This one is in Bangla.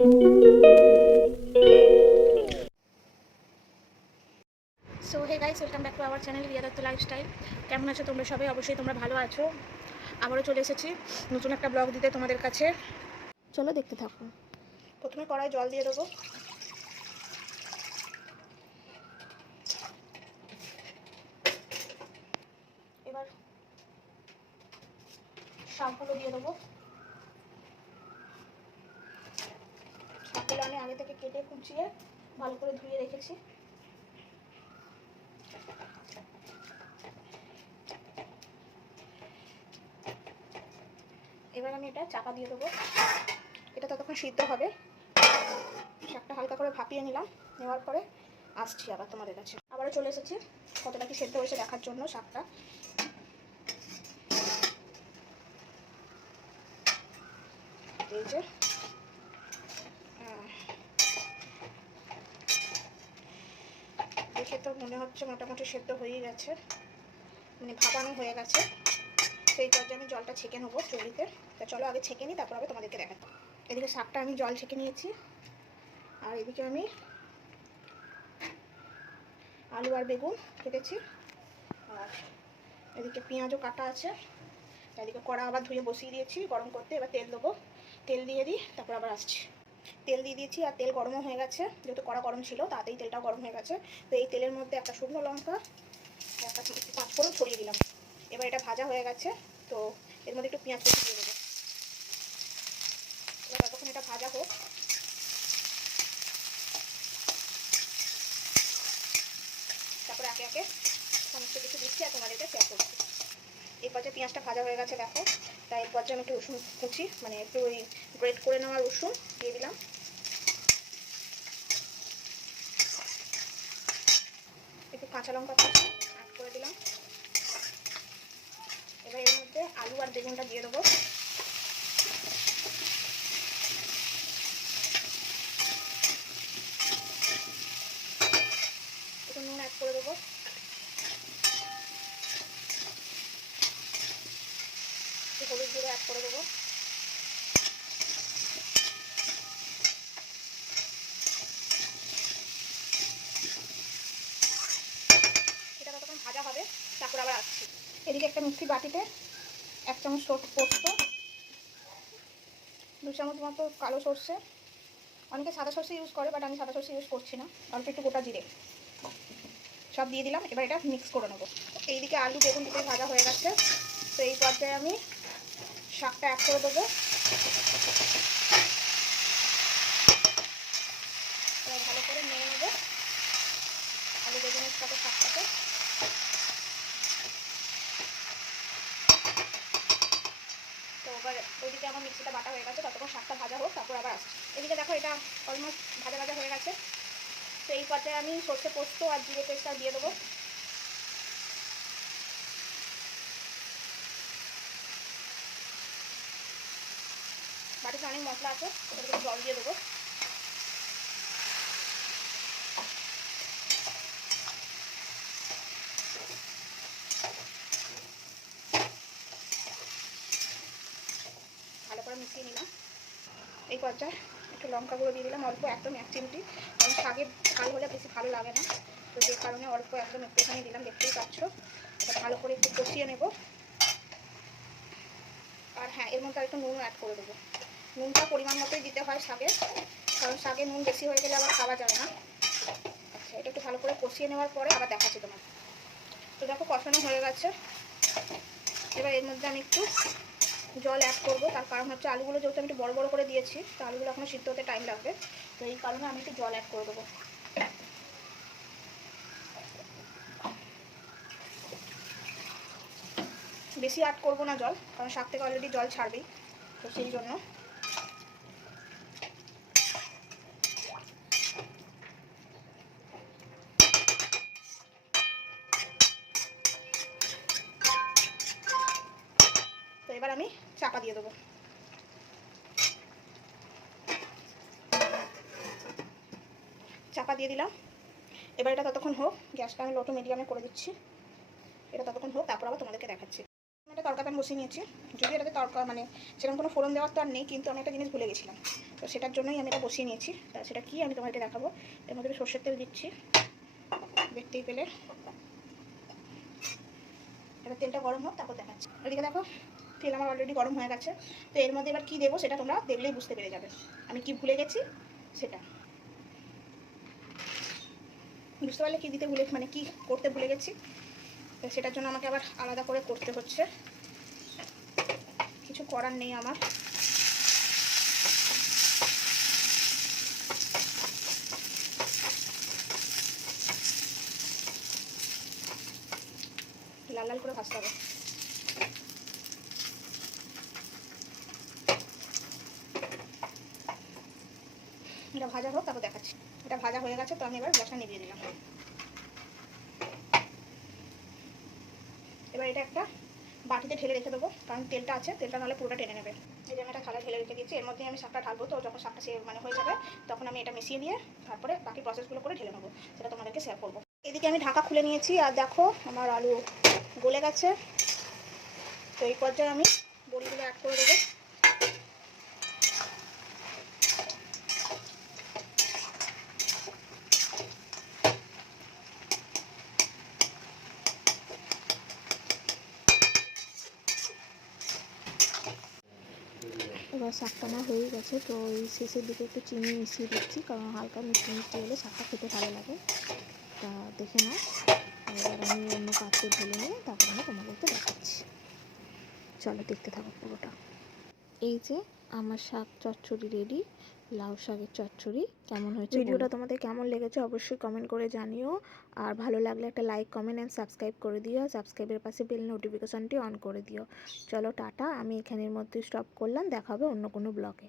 So hey guys, welcome back to our channel Riya Dutta lifestyle. কেমন আছো তোমরা সবাই? অবশ্যই তোমরা ভালো আছো। আবারও চলে এসেছি নতুন একটা ব্লগ দিতে তোমাদের কাছে। চলো দেখতে থাকো। প্রথমে কড়াই জল দিয়ে দেবো। এবার শাকগুলো দিয়ে দেবো। শাকগুলো আমি আগে থেকে কেটে কুচিয়ে ভালো করে ধুয়ে রেখেছি। এবার আমি এটা চাপা দিয়ে দেবো। এটা ততক্ষণ সিদ্ধ হবে। শাকটা হালকা করে ভাপিয়ে নিলাম। নেওয়ার পরে আসছি আবার তোমাদের কাছে। আবারও চলে এসেছি কতটা কি সেদ্ধ হয়েছে দেখার জন্য শাকটা। এই যে দেখে তো মনে হচ্ছে মোটামুটি সেদ্ধ হয়েই গেছে, মানে ভাপানো হয়ে গেছে। সেই পর্যায়ে আমি জলটা ছেঁকে নেবো চুলিতে। তা চলো আগে ছেঁকে নিই, তারপর আবার তোমাদেরকে দেখাচ্ছি। এদিকে শাকটা আমি জল ছেঁকে নিয়েছি, আর এদিকে আমি আলু আর বেগুন কেটেছি, আর এদিকে পেঁয়াজও কাটা আছে। এদিকে কড়া আবার ধুয়ে বসিয়ে দিয়েছি গরম করতে। এবার তেল দেবো, তেল দিয়ে দিই, তারপর আবার আসছি। তেল দিয়ে দিয়েছি আর তেল গরমও হয়ে গেছে। যেহেতু কড়া গরম ছিল তাতেই তেলটাও গরম হয়ে গেছে। তো এই তেলের মধ্যে একটা শুকনো লঙ্কা, একটা পাঁচফোড়ন ছড়িয়ে দিলাম। এবার এটা ভাজা হয়ে গেছে, তো এর মধ্যে একটু পেঁয়াজ কুচি দিয়ে দেবো। এবার ততক্ষণ এটা ভাজা হোক। তারপরে একে একে সমস্ত কিছু দিচ্ছি আর তোমাদেরকে শেয়ার করছি। এই পর্যায়ে পেঁয়াজটা ভাজা হয়ে গেছে দেখো। তাই এই পর্যায়ে আমি একটু রসুন কুচি, মানে একটু ওই গ্রেট করে নেওয়া রসুন দিয়ে দিলাম। একটু কাঁচা লঙ্কা কুচি অ্যাড করে দিলাম। এবার এর মধ্যে আলু আর বেগুনটা দিয়ে দেবো। একটু নুন অ্যাড করে দেবো। একটু হলুদ গুঁড়ো অ্যাড করে দেবো। এটা ততক্ষণ ভাজা হবে, তারপর আবার আসছি। এদিকে একটা মিক্সির বাটিতে 1 চামচ পোস্ত, 2 চামচ মতো কালো সর্ষে, অনেকে সাদা সর্ষে ইউজ করে, বাট আমি সাদা সর্ষে ইউজ করছি না, অল্প একটু গোটা জিরে সব দিয়ে দিলাম। এবার এটা মিক্স করে নেবো। এইদিকে আলু বেগুন দুটোই ভাজা হয়ে গেছে। তো এই পর্যায়ে আমি শাকটা অ্যাড করে দেবো। এবার ভালো করে নেড়ে নেবো আলু বেগুনের সাথে শাকটাকে। তো এবার ওইদিকে আমার মিক্সিটা বাটা হয়ে গেছে, ততক্ষণ শাকটা ভাজা হোক, তারপর আবার আসছি। এদিকে দেখো এটা অলমোস্ট ভাজা ভাজা হয়ে গেছে। তো এই পর্যায়ে আমি সর্ষে পোস্ত আর জিরে পেস্টটা দিয়ে দেবো। বাটিতে অনেক মশলা আছে, ওদেরকে জল দিয়ে দেবো। ভালো করে মিশিয়ে নিলাম। এই পর্যায়ে একটু লঙ্কা গুঁড়ো দিয়ে দিলাম অল্প, একদম 1 চিমটি, কারণ শাকের ঝাল হলে বেশি ভালো লাগে না। তো যে কারণে অল্প একদম একটুখানি দিলাম, দেখতেই পাচ্ছ। এটা ভালো করে একটু কষিয়ে নেব। আর হ্যাঁ, এর মধ্যে একটু নুন অ্যাড করে দেবো। নুনটা পরিমাণ মতোই দিতে হয় শাকে, কারণ শাকে নুন বেশি হয়ে গেলে আবার খাওয়া যায় না। আচ্ছা, এটা একটু ভালো করে কষিয়ে নেওয়ার পরে আবার দেখাচ্ছি তোমার। তো দেখো কষানো হয়ে গেছে। এবার এর মধ্যে আমি একটু জল অ্যাড করবো। তার কারণ হচ্ছে আলুগুলো যেহেতু আমি একটু বড় বড় করে দিয়েছি, তো আলুগুলো এখনো সিদ্ধ হতে টাইম লাগবে। তো এই কারণে আমি একটু জল অ্যাড করে দেবো। বেশি অ্যাড করবো না জল, কারণ শাক থেকে অলরেডি জল ছাড়বেই, তো সেই জন্য। তো এবার আমি চাপা দিয়ে দেবো। চাপা দিয়ে দিলাম। এবার এটা ততক্ষণ হোক, গ্যাসটা আমি লো টু মিডিয়ামে করে দিচ্ছি। এটা ততক্ষণ হোক, তারপর আবার তোমাদেরকে দেখাচ্ছি। আমি একটা তড়কা প্যান বসিয়ে নিয়েছি। যদি এটাতে তড়কা মানে সেরকম কোনো ফোড়ন দেওয়ার তো আর নেই, কিন্তু আমি একটা জিনিস ভুলে গেছিলাম। তো সেটার জন্যই আমি এটা বসিয়ে নিয়েছি। তা সেটা কি আমি তোমাদেরকে দেখাবো। এর মধ্যে সর্ষের তেল দিচ্ছি, দেখতেই পেলে। এবার তেলটা গরম হোক, তারপর দেখাচ্ছি। এদিকে দেখো তেল আমার অলরেডি গরম হয়ে গেছে। তো এর মধ্যে এবার কী দেবো সেটা তোমরা দেখলেই বুঝতে পেরে যাবে। আমি কি ভুলে গেছি সেটা বুঝতে পারলে, কী দিতে ভুলে মানে কী করতে ভুলে গেছি, সেটার জন্য আমাকে আবার আলাদা করে করতে হচ্ছে, কিছু করার নেই আমার। লাল লাল করে ভাজতে হবে। এটা ভাজা হোক, তারপর দেখাচ্ছি। এটা ভাজা হয়ে গেছে, তো আমি এবার গ্যাসটা নিভিয়ে দিলাম। এবার এটা একটা বাটিতে ঢেলে রেখে দেবো, কারণ তেলটা আছে, তেলটা নাহলে পুরোটা টেনে নেবে। এই যে আমি একটা থালায় ঢেলে রেখে দিয়েছি। এর মধ্যে আমি শাকটা ঢালবো, তো যখন শাকটা মানে হয়ে যাবে তখন আমি এটা মিশিয়ে দিয়ে তারপরে বাকি প্রসেসগুলো করে ঢেলে নেবো, সেটা তোমাদেরকে শেয়ার করবো। এদিকে আমি ঢাকা খুলে নিয়েছি, আর দেখো আমার আলু গলে গেছে। তো এই পর্যায়ে আমি বড়িগুলো অ্যাড করে দেবো। এবার শাকটা আমার হয়ে গেছে, তো এই শেষের দিকে একটু চিনি মিশিয়ে দিচ্ছি, কারণ হালকা মিষ্টি মিষ্টি হলে শাকটা খেতে ভালো লাগে। তা দেখে নাও। এবার আমি অন্য পাত্রে ঢেলে নিয়ে তারপর আমি তোমাদেরকে দেখাচ্ছি। চলো দেখতে থাকো পুরোটা। এই যে আমার শাক চচ্চড়ি রেডি, লাউ শাকের চচ্চড়ি। কেমন হয়েছে ভিডিওটা তোমাদের কেমন লেগেছে অবশ্যই কমেন্ট করে জানিও। আর ভালো লাগলে একটা লাইক, কমেন্ট অ্যান্ড সাবস্ক্রাইব করে দিও। সাবস্ক্রাইবের পাশে বেল নোটিফিকেশনটি অন করে দিও। চলো টাটা, আমি এখানের মধ্যে স্টপ করলাম, দেখা হবে অন্য কোনো ব্লগে।